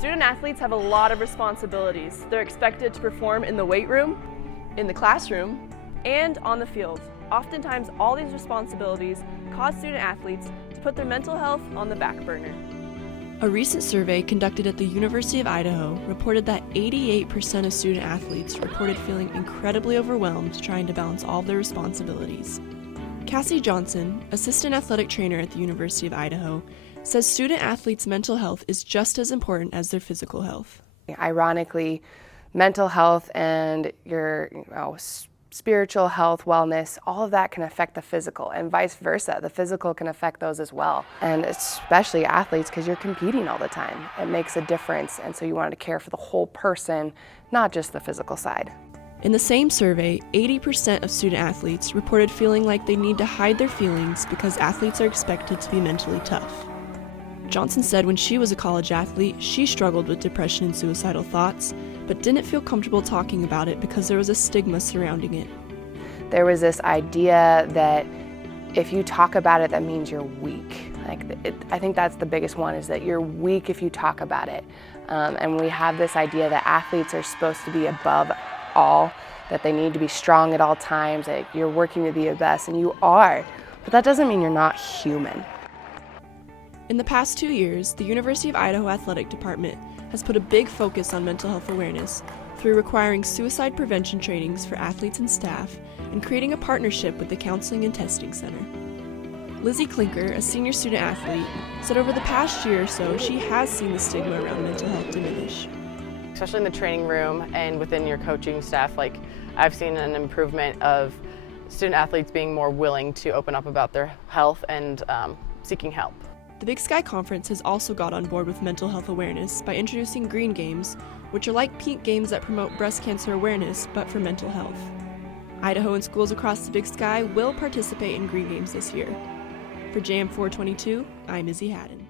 Student athletes have a lot of responsibilities. They're expected to perform in the weight room, in the classroom, and on the field. Oftentimes, all these responsibilities cause student athletes to put their mental health on the back burner. A recent survey conducted at the University of Idaho reported that 88% of student athletes reported feeling incredibly overwhelmed trying to balance all of their responsibilities. Cassie Johnson, assistant athletic trainer at the University of Idaho, says student athletes' mental health is just as important as their physical health. Ironically, mental health and your spiritual health, wellness, all of that can affect the physical, and vice versa. The physical can affect those as well. And especially athletes, because you're competing all the time. It makes a difference, and so you want to care for the whole person, not just the physical side. In the same survey, 80% of student athletes reported feeling like they need to hide their feelings because athletes are expected to be mentally tough. Johnson said when she was a college athlete, she struggled with depression and suicidal thoughts, but didn't feel comfortable talking about it because there was a stigma surrounding it. There was this idea that if you talk about it, that means you're weak. I think that's the biggest one, is that you're weak if you talk about it. And we have this idea that athletes are supposed to be above all, that they need to be strong at all times, that you're working to be your best, and you are, but that doesn't mean you're not human. In the past 2 years, the University of Idaho Athletic Department has put a big focus on mental health awareness through requiring suicide prevention trainings for athletes and staff and creating a partnership with the Counseling and Testing Center. Lizzie Klinker, a senior student athlete, said over the past year or so she has seen the stigma around mental health diminish. Especially in the training room and within your coaching staff, I've seen an improvement of student athletes being more willing to open up about their health and seeking help. The Big Sky Conference has also got on board with mental health awareness by introducing Green Games, which are like pink games that promote breast cancer awareness but for mental health. Idaho and schools across the Big Sky will participate in Green Games this year. For JM 422, I'm Izzy Hadden.